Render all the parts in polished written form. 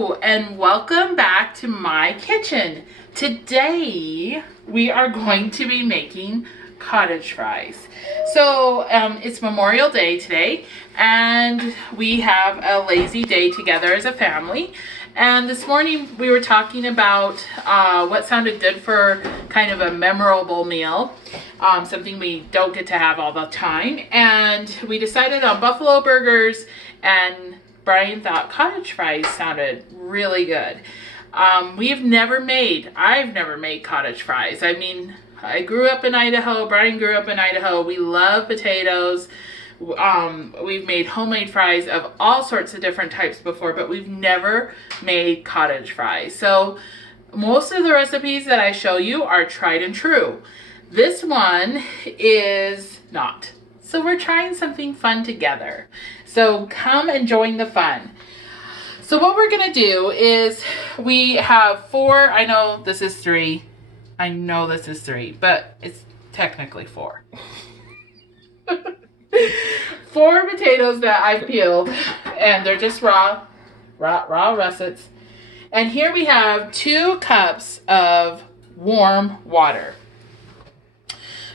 Hello and welcome back to my kitchen. Today we are going to be making cottage fries. So it's Memorial Day today and we have a lazy day together as a family. And this morning we were talking about what sounded good for kind of a memorable meal, something we don't get to have all the time. And we decided on buffalo burgers, and Brian thought cottage fries sounded really good. I've never made cottage fries. I mean, I grew up in Idaho. Brian grew up in Idaho. We love potatoes. We've made homemade fries of all sorts of different types before, but we've never made cottage fries. So most of the recipes that I show you are tried and true. This one is not. So we're trying something fun together. So come and join the fun. So what we're gonna do is we have four, I know this is three, but it's technically four. Four potatoes that I've peeled, and they're just raw russets. And here we have 2 cups of warm water.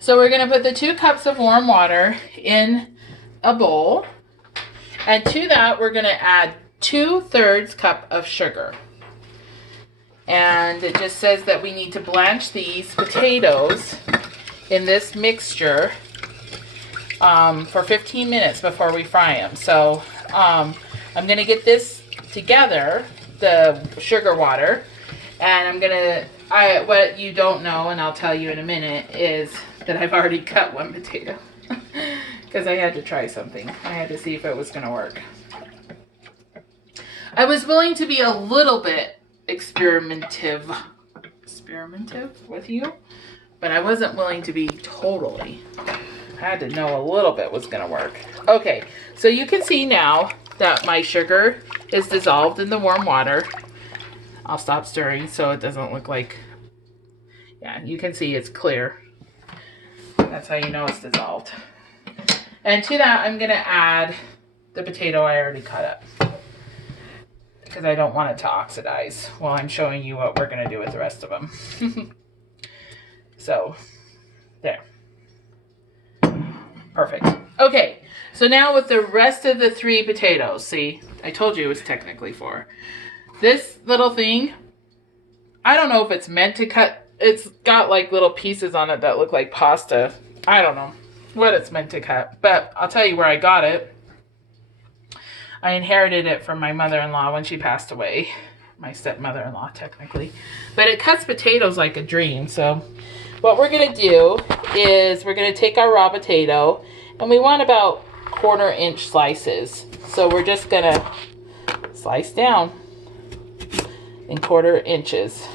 So we're going to put the 2 cups of warm water in a bowl. And to that, we're going to add 2/3 cup of sugar. And it just says that we need to blanch these potatoes in this mixture for 15 minutes before we fry them. So I'm going to get this together, the sugar water, and I'm going to, what you don't know, and I'll tell you in a minute, is that I've already cut one potato because I had to try something. I had to see if it was going to work. I was willing to be a little bit experimentative with you, but I wasn't willing to be totally. I had to know a little bit was going to work. Okay, so you can see now that my sugar is dissolved in the warm water. I'll stop stirring so it doesn't look like, yeah, you can see it's clear. That's how you know it's dissolved. And to that, I'm going to add the potato I already cut up, because I don't want it to oxidize while I'm showing you what we're going to do with the rest of them. So, there. Perfect. Okay, so now with the rest of the 3 potatoes, see, I told you it was technically 4. This little thing, I don't know if it's meant to cut. It's got like little pieces on it that look like pasta. I don't know what it's meant to cut, but I'll tell you where I got it. I inherited it from my mother-in-law when she passed away. My stepmother-in-law, technically. But it cuts potatoes like a dream. So what we're going to do is we're going to take our raw potato, and we want about 1/4 inch slices. So we're just going to slice down in 1/4 inches.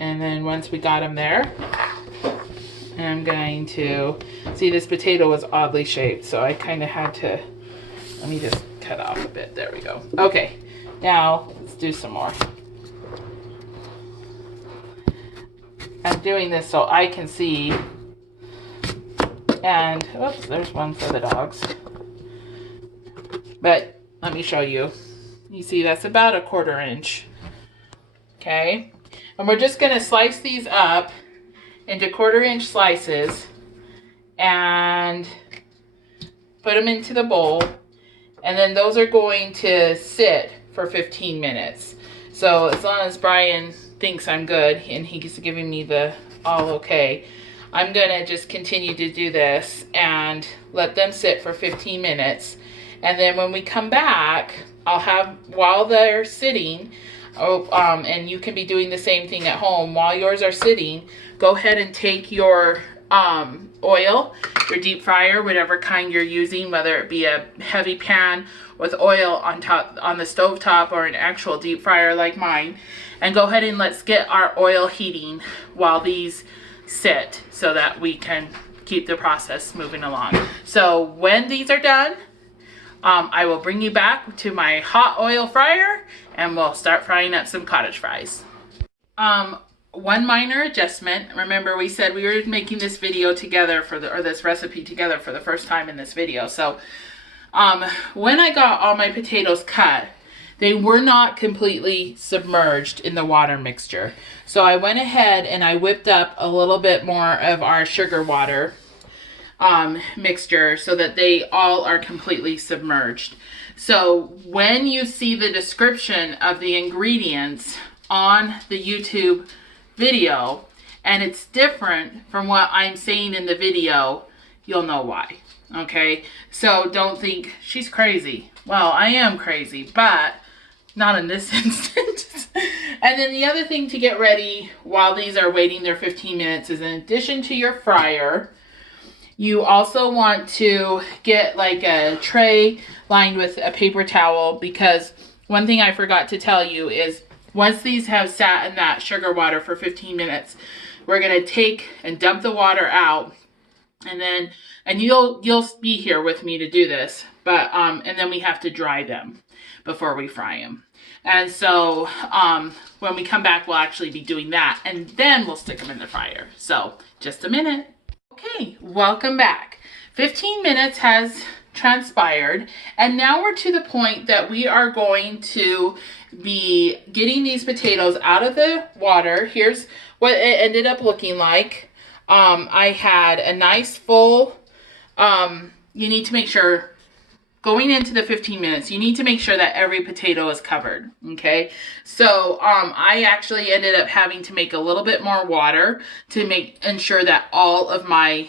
And then once we got them there, I'm going to, see, this potato was oddly shaped, so I kind of had to, let me just cut off a bit. There we go. Okay, now let's do some more. I'm doing this so I can see, and oops, there's one for the dogs. But let me show you. You see, that's about 1/4 inch. Okay, and we're just going to slice these up into 1/4 inch slices and put them into the bowl, and then those are going to sit for 15 minutes. So as long as Brian thinks I'm good and he's giving me the all okay, I'm gonna just continue to do this and let them sit for 15 minutes. And then when we come back, I'll have, while they're sitting, and you can be doing the same thing at home, while yours are sitting, go ahead and take your oil, your deep fryer, whatever kind you're using, whether it be a heavy pan with oil on top, on the stove top, or an actual deep fryer like mine, and go ahead and let's get our oil heating while these sit so that we can keep the process moving along. So when these are done, I will bring you back to my hot oil fryer and we'll start frying up some cottage fries. One minor adjustment. Remember, we said we were making this video together for this recipe together for the first time in this video. So When I got all my potatoes cut, they were not completely submerged in the water mixture. So I went ahead and I whipped up a little bit more of our sugar water mixture so that they all are completely submerged. So when you see the description of the ingredients on the YouTube video and it's different from what I'm saying in the video, you'll know why. Okay, so don't think she's crazy. Well, I am crazy, but not in this instance. And then the other thing to get ready while these are waiting their 15 minutes is, in addition to your fryer, you also want to get like a tray lined with a paper towel, because one thing I forgot to tell you is once these have sat in that sugar water for 15 minutes, we're going to take and dump the water out, and then you'll be here with me to do this, but and then we have to dry them before we fry them. And so when we come back, we'll actually be doing that, and then we'll stick them in the fryer. So just a minute. Okay, welcome back. 15 minutes has transpired, and now we're to the point that we are going to be getting these potatoes out of the water. Here's what it ended up looking like. I had a nice full, you need to make sure, going into the 15 minutes, you need to make sure that every potato is covered, okay? So I actually ended up having to make a little bit more water to ensure that all of my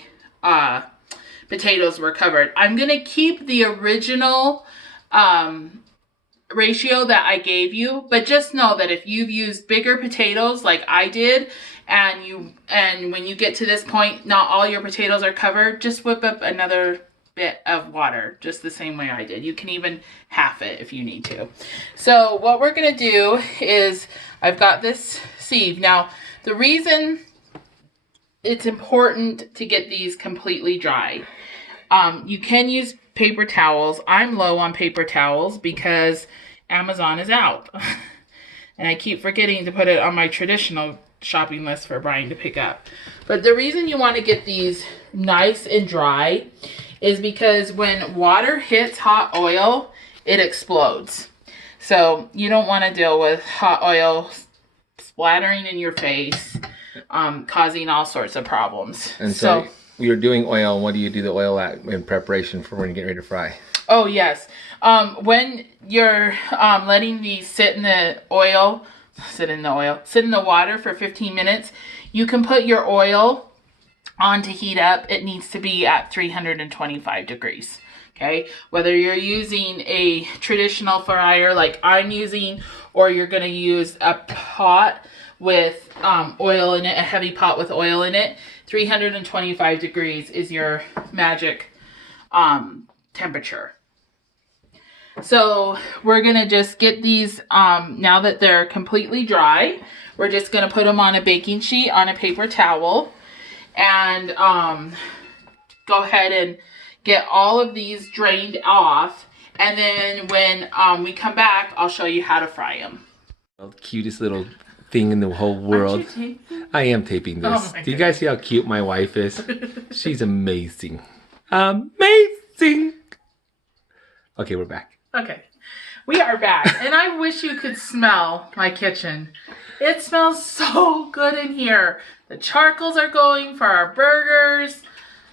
potatoes were covered. I'm going to keep the original ratio that I gave you, but just know that if you've used bigger potatoes like I did, and when you get to this point, not all your potatoes are covered, just whip up another bit of water, just the same way I did. You can even half it if you need to. So what we're going to do is, I've got this sieve. Now, the reason it's important to get these completely dry, you can use paper towels. I'm low on paper towels because Amazon is out. And I keep forgetting to put it on my traditional shopping list for Brian to pick up. But the reason you want to get these nice and dry is because when water hits hot oil, it explodes. So you don't want to deal with hot oil splattering in your face, causing all sorts of problems. And so you're doing oil. What do you do the oil at in preparation for when you get ready to fry? Oh, yes. When you're letting these sit in the water for 15 minutes, you can put your oil on to heat up. It needs to be at 325 degrees. Okay, whether you're using a traditional fryer like I'm using, or you're going to use a pot with oil in it, a heavy pot with oil in it, 325 degrees is your magic temperature. So we're going to just get these, now that they're completely dry, we're just going to put them on a baking sheet on a paper towel, and go ahead and get all of these drained off. And then when we come back, I'll show you how to fry them. The cutest little thing in the whole world. Aren't you taping? I am taping this. Do you guys see how cute my wife is? She's amazing. Amazing. Okay, we're back. Okay, we are back. And I wish you could smell my kitchen. It smells so good in here. The charcoals are going for our burgers.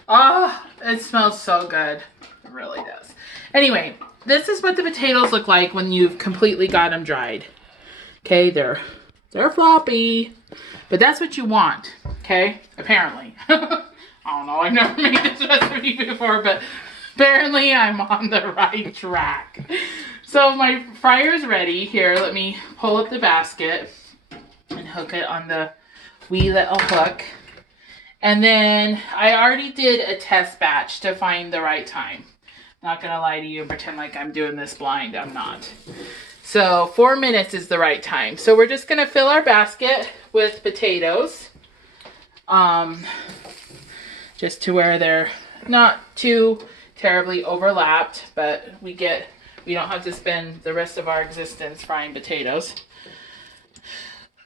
Oh, it smells so good. It really does. Anyway, this is what the potatoes look like when you've completely got them dried. Okay, they're floppy, but that's what you want. Okay, apparently. I don't know. I've never made this recipe before, but apparently I'm on the right track. So my fryer's ready. Here, let me pull up the basket and hook it on the wee little hook. And then I already did a test batch to find the right time. Not gonna lie to you and pretend like I'm doing this blind. I'm not. So 4 minutes is the right time. So we're just gonna fill our basket with potatoes. Just to where they're not too terribly overlapped, but we don't have to spend the rest of our existence frying potatoes.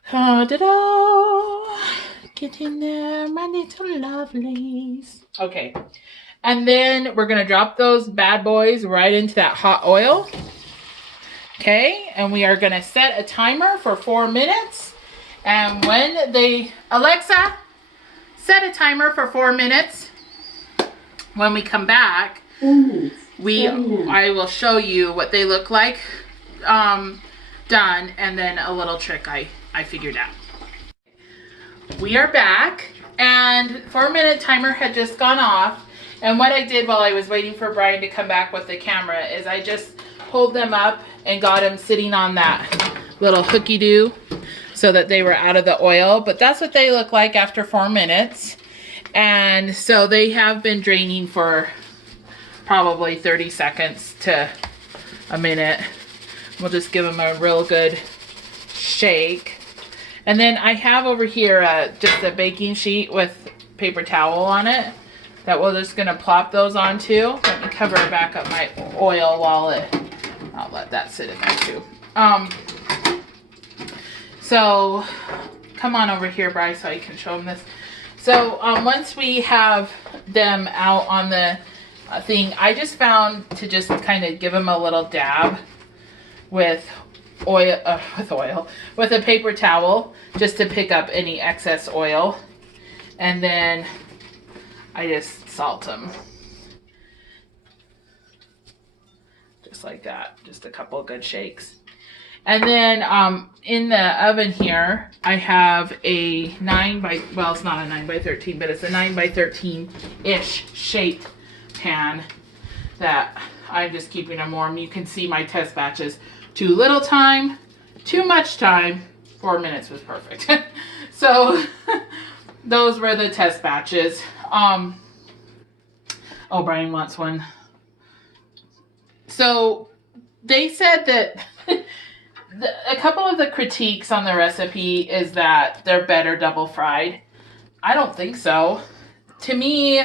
Ta-da-da! Get in there, my little lovelies. Okay. And then we're gonna drop those bad boys right into that hot oil. Okay, and we are gonna set a timer for 4 minutes. And when Alexa, set a timer for 4 minutes. When we come back, I will show you what they look like done, and then a little trick I figured out. We are back, and 4-minute timer had just gone off. And what I did while I was waiting for Brian to come back with the camera is I just pulled them up and got them sitting on that little hooky-doo so that they were out of the oil. But that's what they look like after 4 minutes. And so they have been draining for probably 30 seconds to a minute. We'll just give them a real good shake. And then I have over here just a baking sheet with paper towel on it that we're just gonna plop those onto. Let me cover back up my oil while I'll let that sit in there too. So come on over here, Bryce, so I can show them this. So once we have them out on the thing, I just found to just kind of give them a little dab with with a paper towel, just to pick up any excess oil. And then I just salt them. Just like that, just a couple of good shakes. And then in the oven here, I have a it's not a 9 by 13, but it's a 9 by 13-ish shaped pan that I'm just keeping them warm. You can see my test batches. Too little time, too much time, 4 minutes was perfect. So those were the test batches. Oh, Brian wants one. So they said that a couple of the critiques on the recipe is that they're better double fried. I don't think so. To me,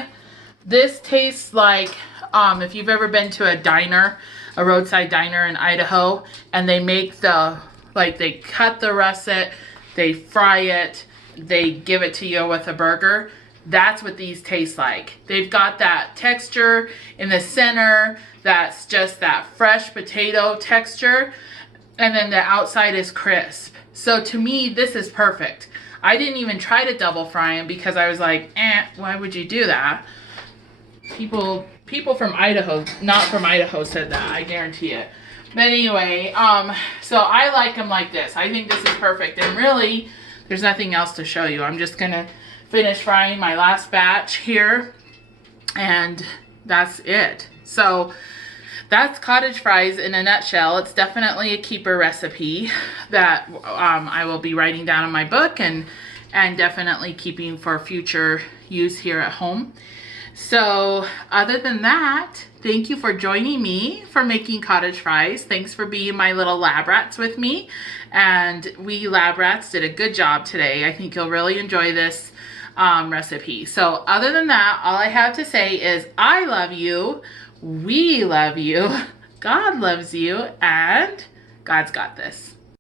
this tastes like if you've ever been to a diner, a roadside diner in Idaho, and they make they cut the russet, they fry it, they give it to you with a burger. That's what these taste like. They've got that texture in the center that's just that fresh potato texture, and then the outside is crisp. So to me, this is perfect. I didn't even try to double fry them because I was like, why would you do that? People from Idaho, not from Idaho, said that, I guarantee it. But anyway, so I like them like this. I think this is perfect. And really, there's nothing else to show you. I'm just gonna finish frying my last batch here, and that's it. So that's cottage fries in a nutshell. It's definitely a keeper recipe that I will be writing down in my book and definitely keeping for future use here at home. So other than that, thank you for joining me for making cottage fries. Thanks for being my little lab rats with me. And we lab rats did a good job today. I think you'll really enjoy this recipe. So other than that, all I have to say is I love you, we love you, God loves you, and God's got this.